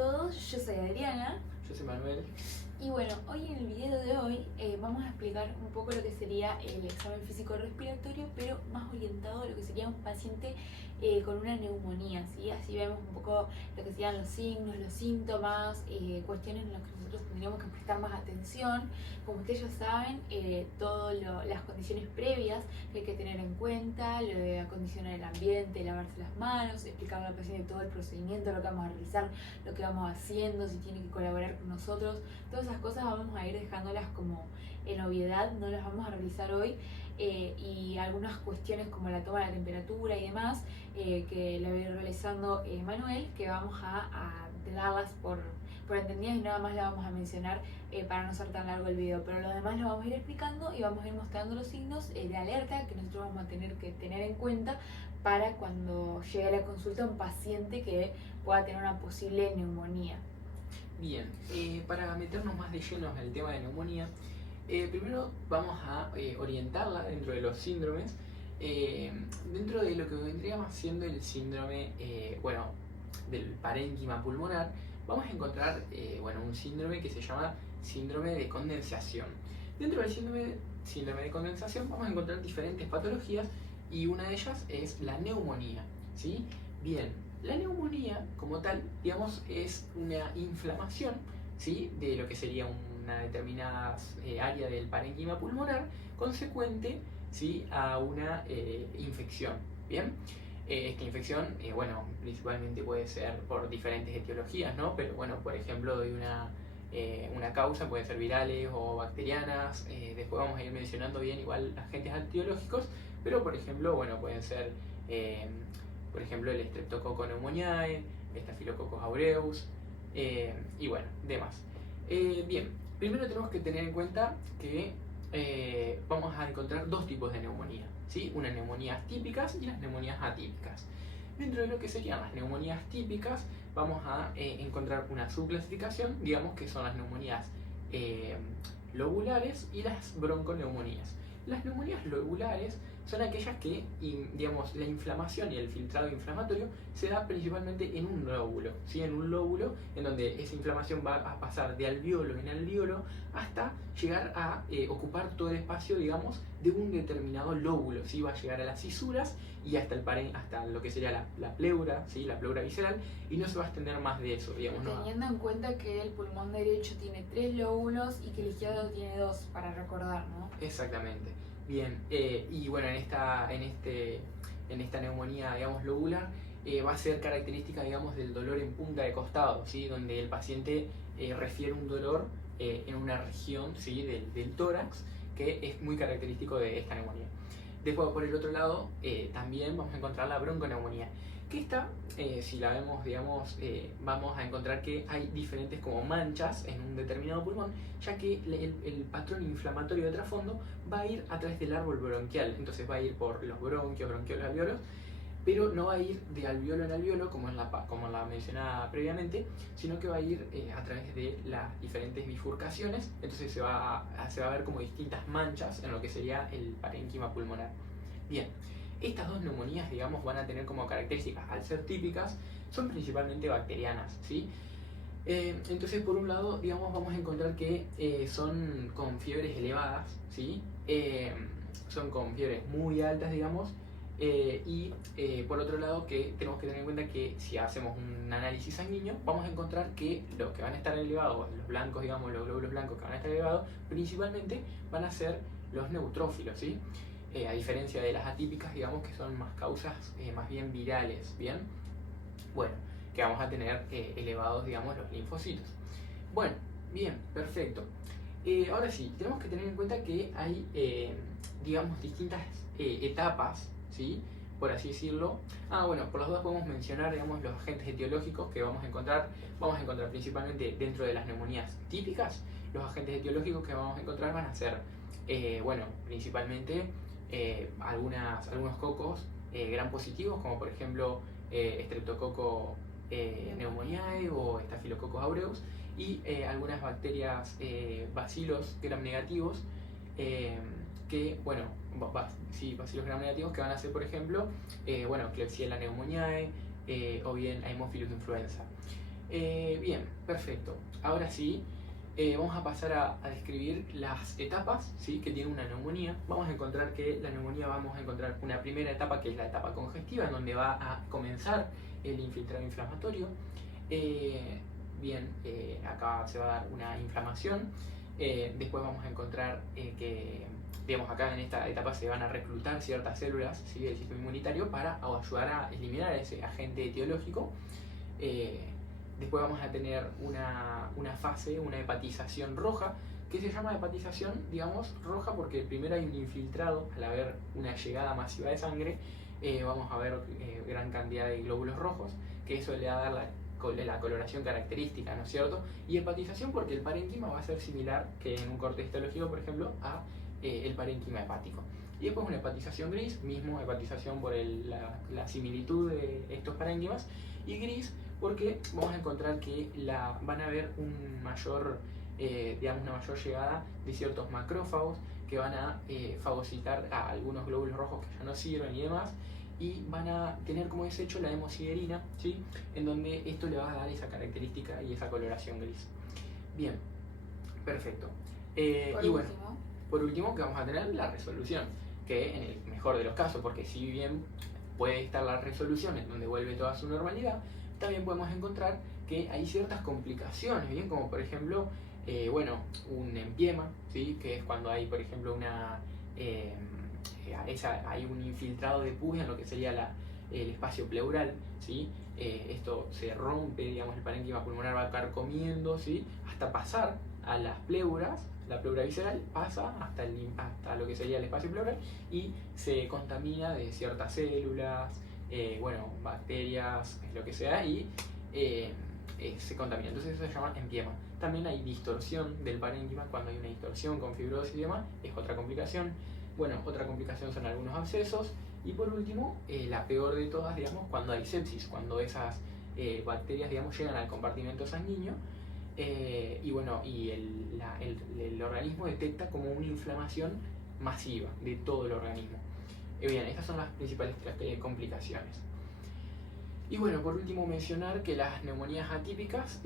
todos, yo soy Adriana. Yo soy Manuel. Y bueno, hoy en el video de hoy vamos a explicar un poco lo que sería el examen físico respiratorio, pero más orientado a lo que sería un paciente con una neumonía, ¿sí? Así vemos un poco lo que serían los signos, los síntomas, cuestiones en las que nosotros tendríamos que prestar más atención. Como ustedes ya saben, todas las condiciones previas que hay que tener en cuenta, lo de acondicionar el ambiente, lavarse las manos, explicarle al paciente todo el procedimiento, lo que vamos a realizar, lo que vamos haciendo, si tiene que colaborar con nosotros. Todas esas cosas vamos a ir dejándolas como en obviedad, no las vamos a realizar hoy, y algunas cuestiones como la toma de la temperatura y demás, que la voy a ir realizando Manuel, que vamos a darlas por entendidas y nada más la vamos a mencionar para no ser tan largo el video, pero lo demás lo vamos a ir explicando y vamos a ir mostrando los signos de alerta que nosotros vamos a tener que tener en cuenta para cuando llegue a la consulta un paciente que pueda tener una posible neumonía. Bien, para meternos más de lleno en el tema de neumonía, primero vamos a orientarla dentro de los síndromes, dentro de lo que vendría siendo el síndrome del parénquima pulmonar. Vamos a encontrar un síndrome que se llama síndrome de condensación. Dentro del síndrome de condensación vamos a encontrar diferentes patologías y una de ellas es la neumonía, ¿sí? Bien, la neumonía como tal, digamos, es una inflamación, ¿sí?, de lo que sería una determinada área del parénquima pulmonar consecuente, ¿sí?, a una infección, ¿bien? Esta infección, principalmente puede ser por diferentes etiologías, ¿no? Pero bueno, por ejemplo, de una causa, pueden ser virales o bacterianas. Después vamos a ir mencionando bien igual agentes etiológicos, pero por ejemplo, pueden ser, el Streptococcus pneumoniae, Staphylococcus aureus, y bueno, demás. Bien, primero tenemos que tener en cuenta que vamos a encontrar dos tipos de neumonía, ¿sí? Unas neumonías típicas y las neumonías atípicas. Dentro de lo que serían las neumonías típicas, vamos a encontrar una subclasificación, digamos que son las neumonías lobulares y las bronconeumonías. Las neumonías lobulares son aquellas que, digamos, la inflamación y el filtrado inflamatorio se da principalmente en un lóbulo, ¿sí? En un lóbulo en donde esa inflamación va a pasar de alveolo en alveolo hasta llegar a ocupar todo el espacio, digamos, de un determinado lóbulo, ¿sí? Va a llegar a las cisuras y hasta lo que sería la pleura, ¿sí?, la pleura visceral, y no se va a extender más de eso, digamos, ¿no? Teniendo en cuenta que el pulmón derecho tiene 3 lóbulos y que el izquierdo tiene 2, para recordar, ¿no? Exactamente. Bien, y bueno, en esta neumonía, digamos, lobular, va a ser característica, digamos, del dolor en punta de costado, ¿sí?, donde el paciente refiere un dolor en una región, ¿sí?, del tórax, que es muy característico de esta neumonía. Después, por el otro lado, también vamos a encontrar la bronconeumonía, que esta, si la vemos, digamos, vamos a encontrar que hay diferentes como manchas en un determinado pulmón, ya que el patrón inflamatorio de trasfondo va a ir a través del árbol bronquial. Entonces va a ir por los bronquios, bronquiolos, alveolos, pero no va a ir de alveolo en alveolo como la mencionaba previamente, sino que va a ir a través de las diferentes bifurcaciones. Entonces se va a ver como distintas manchas en lo que sería el parénquima pulmonar. Bien, estas dos neumonías, digamos, van a tener como características, al ser típicas, son principalmente bacterianas, ¿sí? Entonces, por un lado, digamos, vamos a encontrar que son con fiebres elevadas, ¿sí? Son con fiebres muy altas, digamos, y por otro lado, que tenemos que tener en cuenta que si hacemos un análisis sanguíneo, vamos a encontrar que los que van a estar elevados, los blancos, digamos, los glóbulos blancos que van a estar elevados, principalmente van a ser los neutrófilos, ¿sí? A diferencia de las atípicas, digamos, que son más causas más bien virales, ¿bien? Bueno, que vamos a tener elevados, digamos, los linfocitos. Bueno, bien, perfecto. Ahora sí, tenemos que tener en cuenta que hay, digamos, distintas etapas, ¿sí?, por así decirlo. Por las dudas podemos mencionar, digamos, los agentes etiológicos que vamos a encontrar. Vamos a encontrar principalmente dentro de las neumonías típicas, los agentes etiológicos que vamos a encontrar van a ser, principalmente algunos cocos gram positivos, como por ejemplo Streptococcus pneumoniae o Staphylococcus aureus, y algunas bacterias bacilos gram negativos, bacilos gram negativos que van a ser, por ejemplo, Klebsiella pneumoniae o bien Haemophilus influenza. Bien, perfecto. Ahora sí, vamos a pasar a describir las etapas, ¿sí?, que tiene una neumonía. Vamos a encontrar que la neumonía, vamos a encontrar una primera etapa que es la etapa congestiva, en donde va a comenzar el infiltrado inflamatorio. Bien, acá se va a dar una inflamación. Después vamos a encontrar que, digamos, acá en esta etapa se van a reclutar ciertas células, ¿sí?, del sistema inmunitario para ayudar a eliminar ese agente etiológico. Después vamos a tener una fase, una hepatización roja, que se llama hepatización, digamos, roja porque primero hay un infiltrado. Al haber una llegada masiva de sangre, vamos a ver gran cantidad de glóbulos rojos, que eso le va a dar la coloración característica, ¿no es cierto? Y hepatización porque el parénquima va a ser similar que en un corte histológico, por ejemplo, a el parénquima hepático. Y después una hepatización gris, mismo hepatización por la similitud de estos parénquimas, y gris porque vamos a encontrar que van a haber digamos, una mayor llegada de ciertos macrófagos que van a fagocitar a algunos glóbulos rojos que ya no sirven y demás, y van a tener como desecho la hemosiderina, ¿sí?, en donde esto le va a dar esa característica y esa coloración gris. Bien, perfecto. Y bueno, por último que vamos a tener la resolución, que en el mejor de los casos, porque si bien puede estar la resolución en donde vuelve toda su normalidad, también podemos encontrar que hay ciertas complicaciones, ¿bien? Como por ejemplo, un empiema, ¿sí?, que es cuando hay, por ejemplo, hay un infiltrado de pus en lo que sería el espacio pleural, ¿sí? Esto se rompe, digamos, el parénquima pulmonar va carcomiendo, ¿sí?, hasta pasar a las pleuras. La pleura visceral pasa hasta lo que sería el espacio pleural y se contamina de ciertas células, bacterias, lo que sea, y se contamina. Entonces eso se llama empiema. También hay distorsión del parénquima. Cuando hay una distorsión con fibrosis y demás, es otra complicación. Bueno, otra complicación son algunos abscesos. Y por último, la peor de todas, digamos, cuando hay sepsis, cuando esas bacterias, digamos, llegan al compartimento sanguíneo. El organismo detecta como una inflamación masiva de todo el organismo. Bien, estas son las principales complicaciones. Y bueno, por último mencionar que las neumonías atípicas,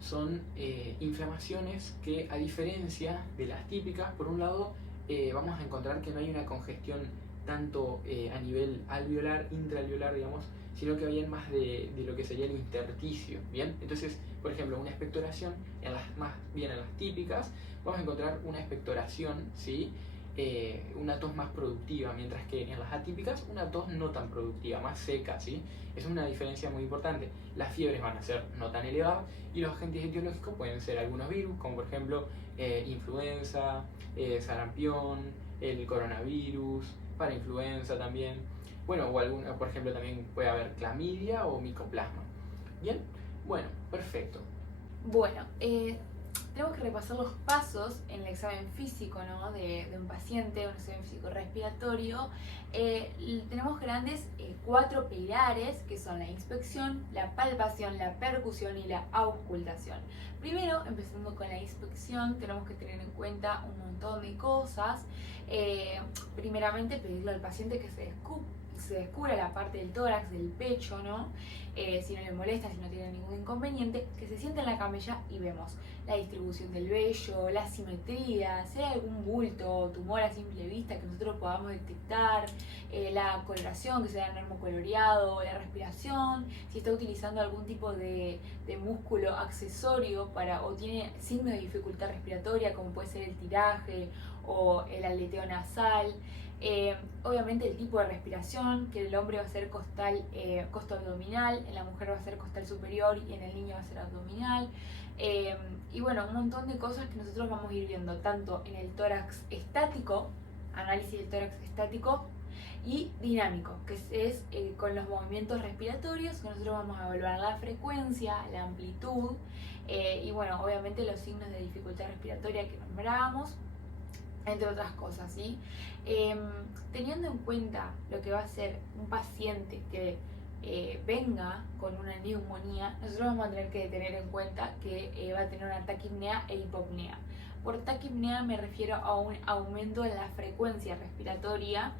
son inflamaciones que, a diferencia de las típicas, por un lado vamos a encontrar que no hay una congestión tanto a nivel alveolar, intraalveolar, digamos, sino que bien más de lo que sería el intersticio, ¿bien? Entonces, por ejemplo, una expectoración, más bien en las típicas, vamos a encontrar una expectoración, ¿sí?, una tos más productiva, mientras que en las atípicas una tos no tan productiva, más seca, ¿sí? Es una diferencia muy importante. Las fiebres van a ser no tan elevadas y los agentes etiológicos pueden ser algunos virus, como por ejemplo influenza, sarampión, el coronavirus, para influenza también. Bueno, o por ejemplo también puede haber clamidia o micoplasma. ¿Bien? Bueno, perfecto. Bueno, tenemos que repasar los pasos en el examen físico, ¿no?, de un paciente, un examen físico respiratorio. Tenemos grandes 4 pilares, que son la inspección, la palpación, la percusión y la auscultación. Primero, empezando con la inspección, tenemos que tener en cuenta un montón de cosas. Primeramente, pedirle al paciente que se descubra la parte del tórax, del pecho, ¿no? Si no le molesta, si no tiene ningún inconveniente, que se siente en la camilla y vemos la distribución del vello, la simetría, si hay algún bulto o tumor a simple vista que nosotros podamos detectar, la coloración, que sea normo-coloreado, la respiración, si está utilizando algún tipo de músculo accesorio o tiene signos de dificultad respiratoria, como puede ser el tiraje o el aleteo nasal. Obviamente el tipo de respiración, que el hombre va a ser costo-abdominal, en la mujer va a ser costal superior y en el niño va a ser abdominal. Y bueno, un montón de cosas que nosotros vamos a ir viendo tanto en el tórax estático, análisis del tórax estático, y dinámico, que es con los movimientos respiratorios, que nosotros vamos a evaluar la frecuencia, la amplitud y bueno, obviamente los signos de dificultad respiratoria que nombrábamos, entre otras cosas, ¿sí? Teniendo en cuenta lo que va a ser un paciente que venga con una neumonía, nosotros vamos a tener que tener en cuenta que va a tener una taquipnea e hipopnea. Por taquipnea me refiero a un aumento en la frecuencia respiratoria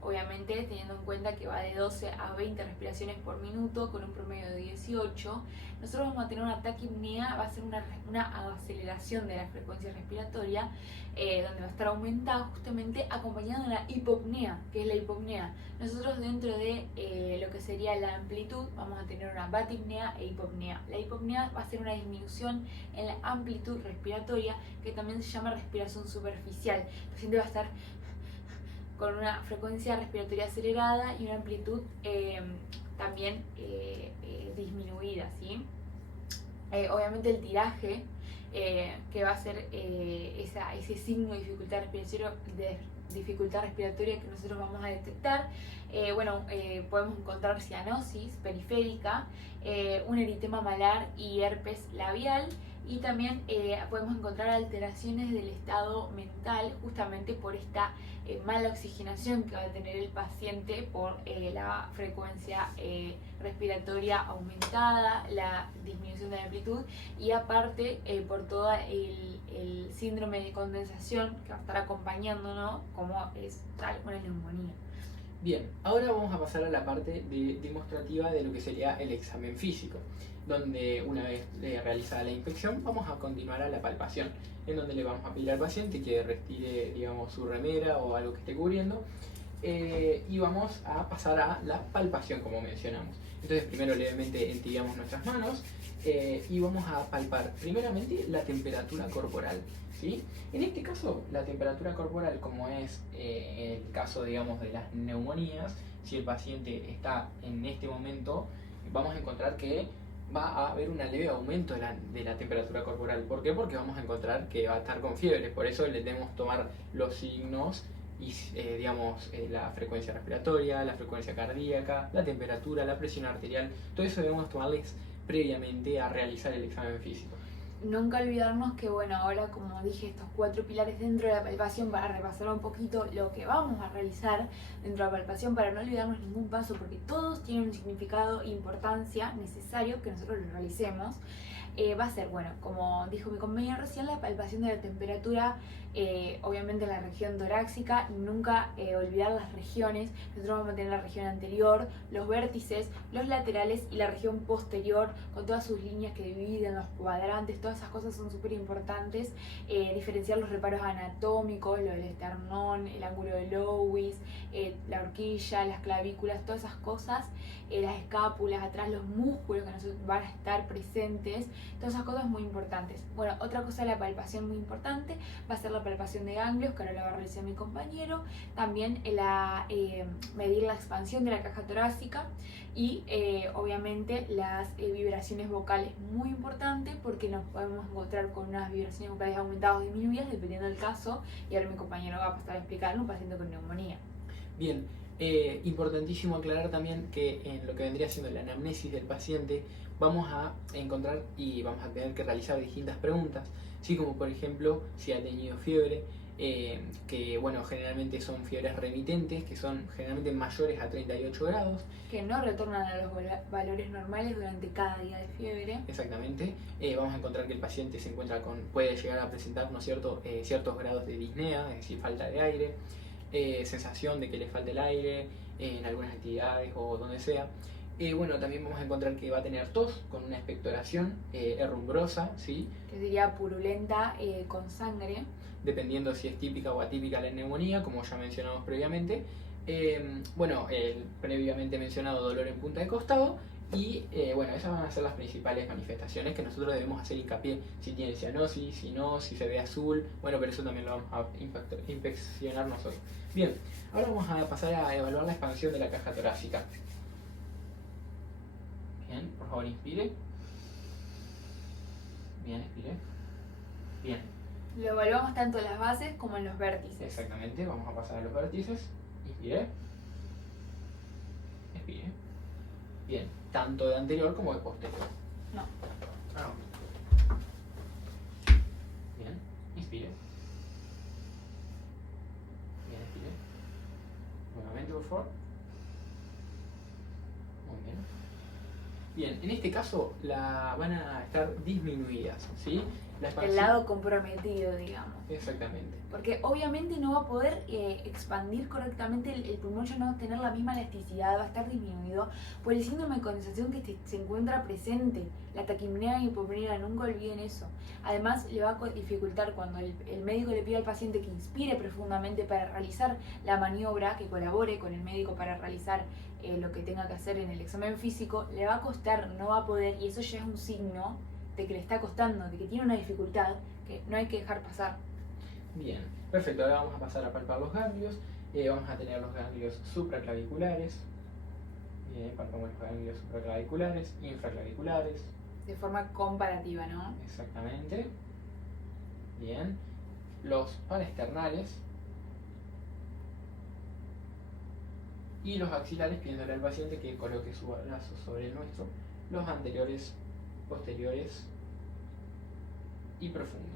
obviamente teniendo en cuenta que va de 12 a 20 respiraciones por minuto con un promedio de 18, nosotros vamos a tener una taquipnea, va a ser una aceleración de la frecuencia respiratoria, donde va a estar aumentada justamente acompañada de la hipopnea. ¿Qué es la hipopnea? Nosotros dentro de lo que sería la amplitud vamos a tener una batipnea e hipopnea. La hipopnea va a ser una disminución en la amplitud respiratoria, que también se llama respiración superficial. El paciente va a estar con una frecuencia respiratoria acelerada y una amplitud también disminuida, ¿sí? Obviamente el tiraje, que va a ser ese signo de dificultad respiratoria que nosotros vamos a detectar. Podemos encontrar cianosis periférica, un eritema malar y herpes labial, y también podemos encontrar alteraciones del estado mental justamente por esta mala oxigenación que va a tener el paciente por la frecuencia respiratoria aumentada, la disminución de la amplitud, y aparte por todo el síndrome de condensación que va a estar acompañándonos, como es tal una neumonía. Bien, ahora vamos a pasar a la parte demostrativa de lo que sería el examen físico, donde una vez realizada la inspección vamos a continuar a la palpación, en donde le vamos a pedir al paciente que retire, digamos, su remera o algo que esté cubriendo, y vamos a pasar a la palpación, como mencionamos. Entonces primero levemente entibiamos nuestras manos y vamos a palpar primeramente la temperatura corporal, ¿sí? En este caso, la temperatura corporal, como es en el caso, digamos, de las neumonías, si el paciente está en este momento, vamos a encontrar que va a haber un leve aumento de la temperatura corporal. ¿Por qué? Porque vamos a encontrar que va a estar con fiebre. Por eso le debemos tomar los signos y, la frecuencia respiratoria, la frecuencia cardíaca, la temperatura, la presión arterial. Todo eso debemos tomarles previamente a realizar el examen físico. Nunca olvidarnos que, bueno, ahora como dije, estos 4 pilares dentro de la palpación, para repasar un poquito lo que vamos a realizar dentro de la palpación, para no olvidarnos ningún paso, porque todos tienen un significado e importancia necesario que nosotros lo realicemos. Va a ser, bueno, como dijo mi compañero recién, la palpación de la temperatura, obviamente en la región torácica, y nunca olvidar las regiones. Nosotros vamos a tener la región anterior, los vértices, los laterales y la región posterior, con todas sus líneas que dividen, los cuadrantes, todas esas cosas son súper importantes. Diferenciar los reparos anatómicos, lo del esternón, el ángulo de Lewis, la horquilla, las clavículas, todas esas cosas, las escápulas, atrás los músculos que nosotros van a estar presentes, todas esas cosas muy importantes. Bueno, otra cosa de la palpación muy importante va a ser la palpación de ganglios, que ahora la va a realizar mi compañero. También medir la expansión de la caja torácica y obviamente las vibraciones vocales, muy importante, porque nos podemos encontrar con unas vibraciones vocales aumentadas o disminuidas dependiendo del caso, y ahora mi compañero va a pasar a explicar un paciente con neumonía. Bien, importantísimo aclarar también que en lo que vendría siendo la anamnesis del paciente vamos a encontrar y vamos a tener que realizar distintas preguntas, ¿sí? Como por ejemplo si ha tenido fiebre, que bueno, generalmente son fiebres remitentes, que son generalmente mayores a 38 grados. Que no retornan a los valores normales durante cada día de fiebre. Exactamente. Vamos a encontrar que el paciente se encuentra puede llegar a presentar, ¿no es cierto?, ciertos grados de disnea, es decir, falta de aire, sensación de que le falta el aire en algunas actividades o donde sea. También vamos a encontrar que va a tener tos con una expectoración herrumbrosa, ¿sí? Que sería purulenta con sangre. Dependiendo si es típica o atípica la neumonía, como ya mencionamos previamente. El previamente mencionado dolor en punta de costado. Y esas van a ser las principales manifestaciones que nosotros debemos hacer hincapié. Si tiene cianosis, si no, si se ve azul. Bueno, pero eso también lo vamos a inspeccionar nosotros. Bien, ahora vamos a pasar a evaluar la expansión de la caja torácica. Bien, por favor inspire. Bien, expire. Bien. Lo evaluamos tanto en las bases como en los vértices. Exactamente, vamos a pasar a los vértices. Inspire. Expire. Bien, tanto de anterior como de posterior. No. Ah, no. Bien, inspire. Bien, expire. Nuevamente, por favor. Muy bien. Bien, en este caso van a estar disminuidas, ¿sí? La el expansión. lado comprometido, digamos. Exactamente. Porque obviamente no va a poder expandir correctamente el pulmón, ya no va a tener la misma elasticidad, va a estar disminuido por el síndrome de condensación que se encuentra presente. La taquipnea y hipopnea, nunca olviden eso. Además, le va a dificultar cuando el médico le pide al paciente que inspire profundamente para realizar la maniobra, que colabore con el médico para realizar lo que tenga que hacer en el examen físico, le va a costar, no va a poder, y eso ya es un signo de que le está costando, de que tiene una dificultad que no hay que dejar pasar. Bien, perfecto. Ahora vamos a pasar a palpar los ganglios. Vamos a tener los ganglios supraclaviculares. Bien, palpamos los ganglios supraclaviculares, infraclaviculares. De forma comparativa, ¿no? Exactamente. Bien. Los paraesternales. Y los axilares, pidiéndole al paciente que coloque su brazo sobre el nuestro. Los anteriores, posteriores y profundos.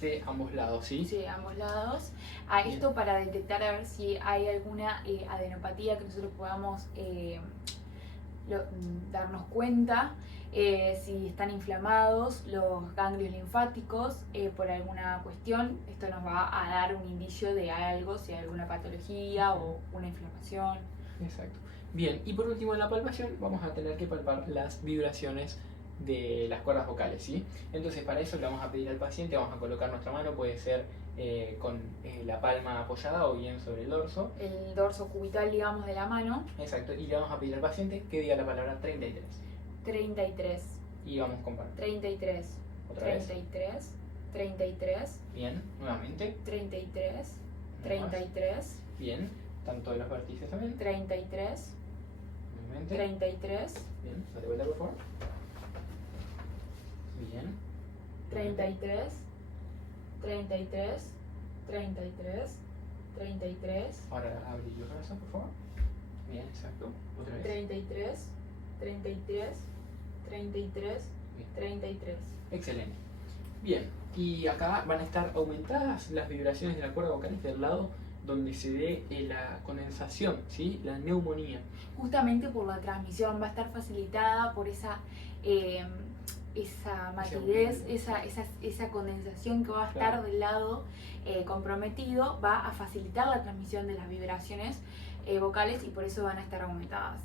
De ambos lados, ¿sí? Sí, ambos lados. A Bien. esto para detectar a ver si hay alguna adenopatía que nosotros podamos darnos cuenta, si están inflamados los ganglios linfáticos por alguna cuestión. Esto nos va a dar un indicio de algo, si hay alguna patología o una inflamación. Exacto. Bien, y por último en la palpación vamos a tener que palpar las vibraciones de las cuerdas vocales, ¿sí? Entonces para eso le vamos a pedir al paciente, vamos a colocar nuestra mano, puede ser con la palma apoyada o bien sobre el dorso. El dorso cubital, digamos, de la mano. Exacto, y le vamos a pedir al paciente que diga la palabra 33. 33. Y vamos con palma. 33. Otra vez. 33. 33. Bien, nuevamente. 33. Más. 33. Bien, tanto de los vértices también. 33. Nuevamente. 33. Bien, date vuelta por favor. Bien. 33. 33. 33. 33. Ahora abrí los brazos, por favor. Bien, exacto. Otra vez. 33. 33. 33. Bien. 33. Excelente. Bien, y acá van a estar aumentadas las vibraciones de la cuerda vocal del lado donde se dé la condensación, ¿sí? La neumonía. Justamente por la transmisión va a estar facilitada por esa matidez, esa condensación que va a estar Claro. del lado comprometido, va a facilitar la transmisión de las vibraciones vocales y por eso van a estar aumentadas.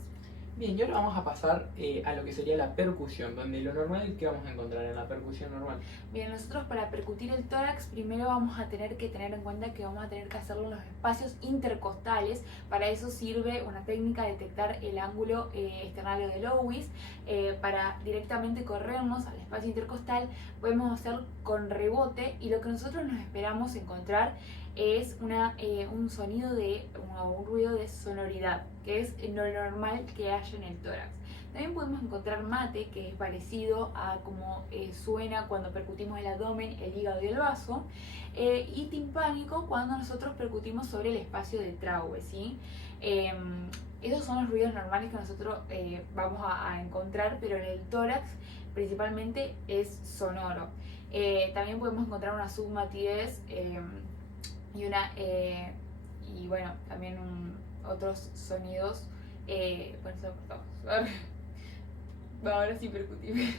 Bien, y ahora vamos a pasar a lo que sería la percusión, donde lo normal que vamos a encontrar en la percusión normal. Bien, nosotros para percutir el tórax primero vamos a tener que tener en cuenta que vamos a tener que hacerlo en los espacios intercostales. Para eso sirve una técnica de detectar el ángulo externario de Lewis. Para directamente corrernos al espacio intercostal podemos hacer con rebote, y lo que nosotros nos esperamos encontrar es un sonido un ruido de sonoridad, que es lo normal que haya en el tórax. También podemos encontrar mate, que es parecido a como suena cuando percutimos el abdomen, el hígado y el vaso, y timpánico cuando nosotros percutimos sobre el espacio de Traube, ¿sí? Esos son los ruidos normales que nosotros vamos a encontrar, pero en el tórax principalmente es sonoro. También podemos encontrar una submatidez y bueno, también otros sonidos. Bueno, eso lo cortamos. Ahora sí percutimos.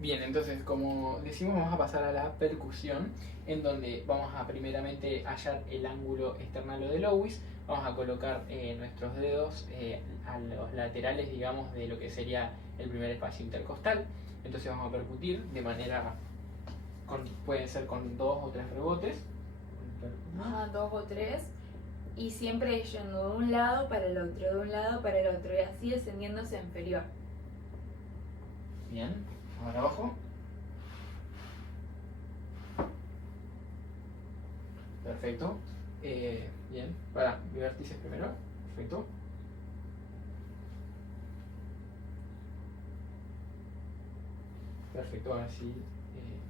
Bien, entonces como decimos vamos a pasar a la percusión, en donde vamos a primeramente hallar el ángulo externalo de Lewis. Vamos a colocar nuestros dedos a los laterales, digamos, de lo que sería el primer espacio intercostal. Entonces vamos a percutir de manera, pueden ser con 2 o 3 rebotes. Ajá, 2 o 3. Y siempre yendo de un lado para el otro, de un lado para el otro, y así descendiendo hacia inferior. Bien, ahora abajo. Perfecto. Bien, para vértices primero. Perfecto. Perfecto, ahora sí,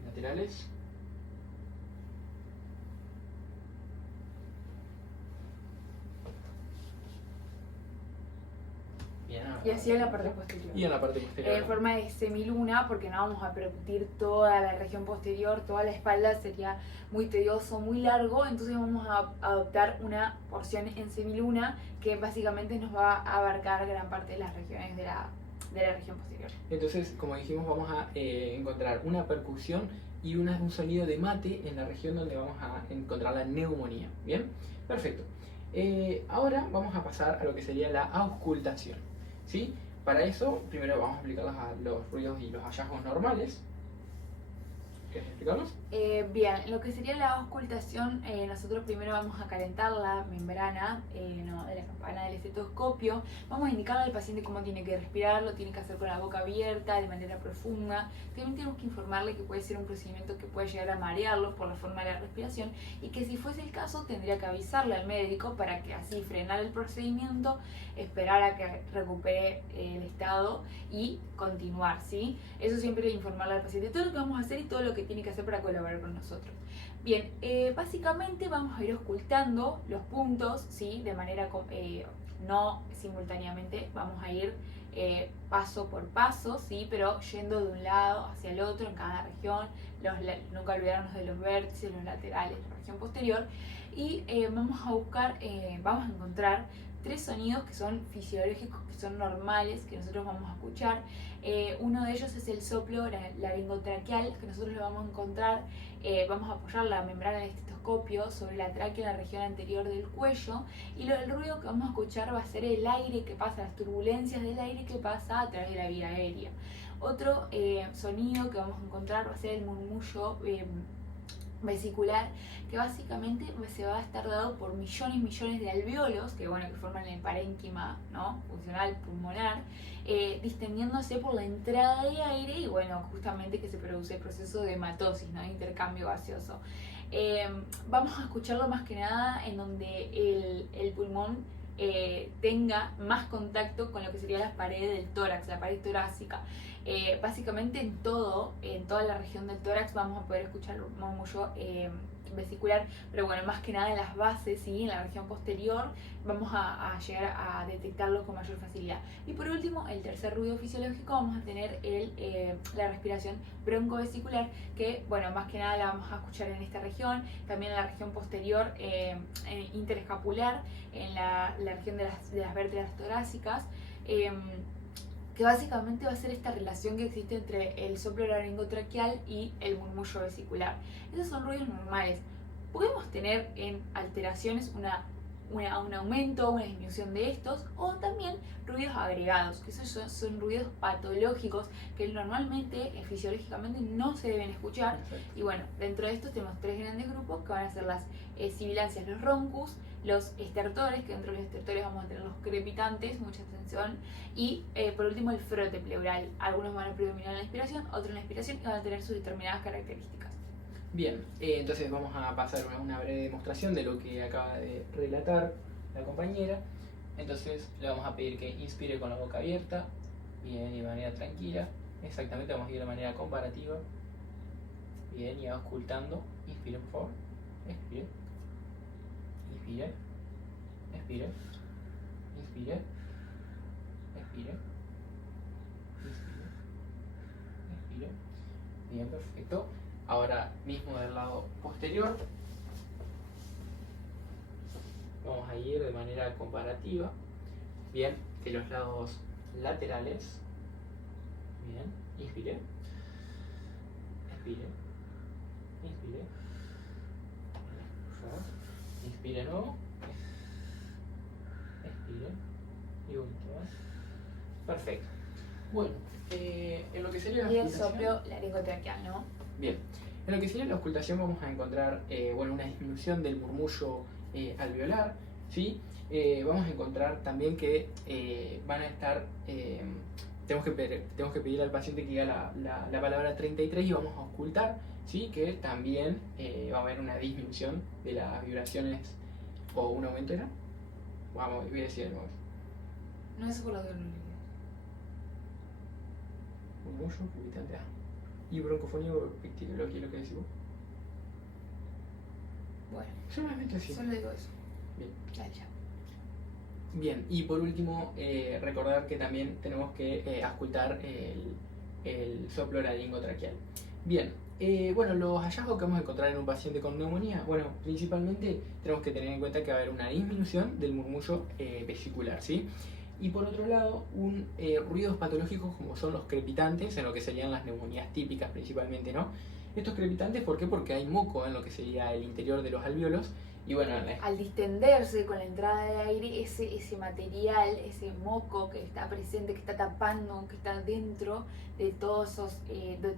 laterales. Bien, Y así en la parte posterior. Y en la parte posterior. En forma de semiluna, porque no vamos a percutir toda la región posterior, toda la espalda, sería muy tedioso, muy largo. Entonces vamos a adoptar una porción en semiluna que básicamente nos va a abarcar gran parte de las regiones de de la región posterior. Entonces, como dijimos, vamos a encontrar una percusión y un sonido de mate en la región donde vamos a encontrar la neumonía. ¿Bien? Perfecto. Ahora vamos a pasar a lo que sería la auscultación, ¿sí? Para eso, primero vamos a explicar los ruidos y los hallazgos normales. ¿Quieres explicarlos? Bien, lo que sería la auscultación, nosotros primero vamos a calentar la membrana de la campana del estetoscopio. Vamos a indicarle al paciente cómo tiene que respirar, lo tiene que hacer con la boca abierta, de manera profunda. También tenemos que informarle que puede ser un procedimiento que puede llegar a marearlo por la forma de la respiración y que si fuese el caso tendría que avisarle al médico para que así frenar el procedimiento, esperar a que recupere el estado y continuar, ¿sí? Eso siempre informarle al paciente todo lo que vamos a hacer y todo lo que tiene que hacer para colaborar con nosotros. Bien, básicamente vamos a ir ocultando los puntos, ¿sí? De manera no simultáneamente, vamos a ir paso por paso, ¿sí? Pero yendo de un lado hacia el otro en cada región, nunca olvidarnos de los vértices, los laterales, la región posterior, y vamos a encontrar 3 sonidos que son fisiológicos, que son normales, que nosotros vamos a escuchar. Uno de ellos es el soplo laringotraqueal, que nosotros lo vamos a encontrar, vamos a apoyar la membrana del estetoscopio sobre la tráquea en la región anterior del cuello, y el ruido que vamos a escuchar va a ser el aire que pasa, las turbulencias del aire que pasa a través de la vía aérea. Otro sonido que vamos a encontrar va a ser el murmullo vesicular, que básicamente se va a estar dado por millones de alvéolos que forman el parénquima, ¿no? Funcional pulmonar, distendiéndose por la entrada de aire y justamente que se produce el proceso de hematosis, ¿no? De intercambio gaseoso. Vamos a escucharlo más que nada en donde el pulmón tenga más contacto con lo que serían las paredes del tórax, la pared torácica. Básicamente en toda la región del tórax vamos a poder escuchar un murmullo vesicular, pero más que nada en las bases, ¿sí? En la región posterior vamos a llegar a detectarlo con mayor facilidad. Y por último, el tercer ruido fisiológico, vamos a tener la respiración broncovesicular, que más que nada la vamos a escuchar en esta región, también en la región posterior interescapular, en la región de las vértebras torácicas, que básicamente va a ser esta relación que existe entre el soplo laringotraqueal y el murmullo vesicular. Esos son ruidos normales. Podemos tener en alteraciones un aumento, una disminución de estos, o también ruidos agregados, que esos son ruidos patológicos que normalmente, fisiológicamente, no se deben escuchar. Y dentro de estos tenemos 3 grandes grupos que van a ser las sibilancias, los roncus, los estertores, que dentro de los estertores vamos a tener los crepitantes, mucha tensión, y por último el frote pleural. Algunos van a predominar en la inspiración, otros en la expiración, y van a tener sus determinadas características. Bien, entonces vamos a pasar una breve demostración de lo que acaba de relatar la compañera. Entonces le vamos a pedir que inspire con la boca abierta, bien, y de manera tranquila. Exactamente, vamos a ir de manera comparativa. Bien, y va ocultando. Inspire, por favor. Expire. Inspire. Expire. Inspire. Expire. Inspire. Expire. Bien, perfecto. Ahora mismo del lado posterior vamos a ir de manera comparativa. Bien, de los lados laterales. Bien, inspire. Expire. Inspire. Por favor. Inspire de nuevo. Expire. Y un poquito más. Perfecto. Bueno, en lo que sería la y el auscultación, soplo laringotraqueal, ¿no? bien, en lo que sería la auscultación vamos a encontrar una disminución del murmullo alveolar, ¿sí? Vamos a encontrar también que van a estar, tenemos que pedir al paciente que diga la palabra 33 y vamos a auscultar, ¿sí? Que también va a haber una disminución de las vibraciones o un aumento, ¿era? Vamos, voy a decir de nuevo. No es por los dolores. Murmullo, crepitante, y broncofonía o ictiología, lo que decimos. Bueno, Solamente así. solo digo eso. Bien. Dale, ya. Bien, y por último, recordar que también tenemos que auscultar el soplo laringotraqueal. Bien, los hallazgos que vamos a encontrar en un paciente con neumonía, principalmente tenemos que tener en cuenta que va a haber una disminución del murmullo vesicular, ¿sí? Y por otro lado, ruidos patológicos como son los crepitantes, en lo que serían las neumonías típicas principalmente, ¿no? Estos crepitantes, ¿por qué? Porque hay moco en lo que sería el interior de los alvéolos. Y bueno, al distenderse con la entrada de aire, ese material, ese moco que está presente, que está tapando, que está dentro de de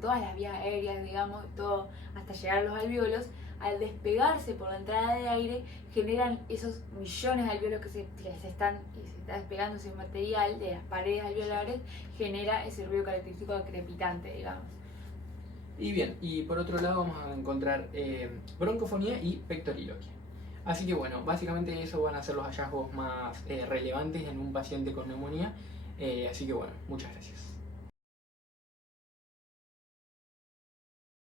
todas las vías aéreas, digamos, todo, hasta llegar a los alvéolos, al despegarse por la entrada de aire, generan esos millones de alvéolos que se está despegando ese material de las paredes alveolares, genera ese ruido característico de crepitante, digamos. Y bien, y por otro lado vamos a encontrar broncofonía y pectoriloquia. Así que bueno, básicamente esos van a ser los hallazgos más relevantes en un paciente con neumonía. Así que bueno, muchas gracias.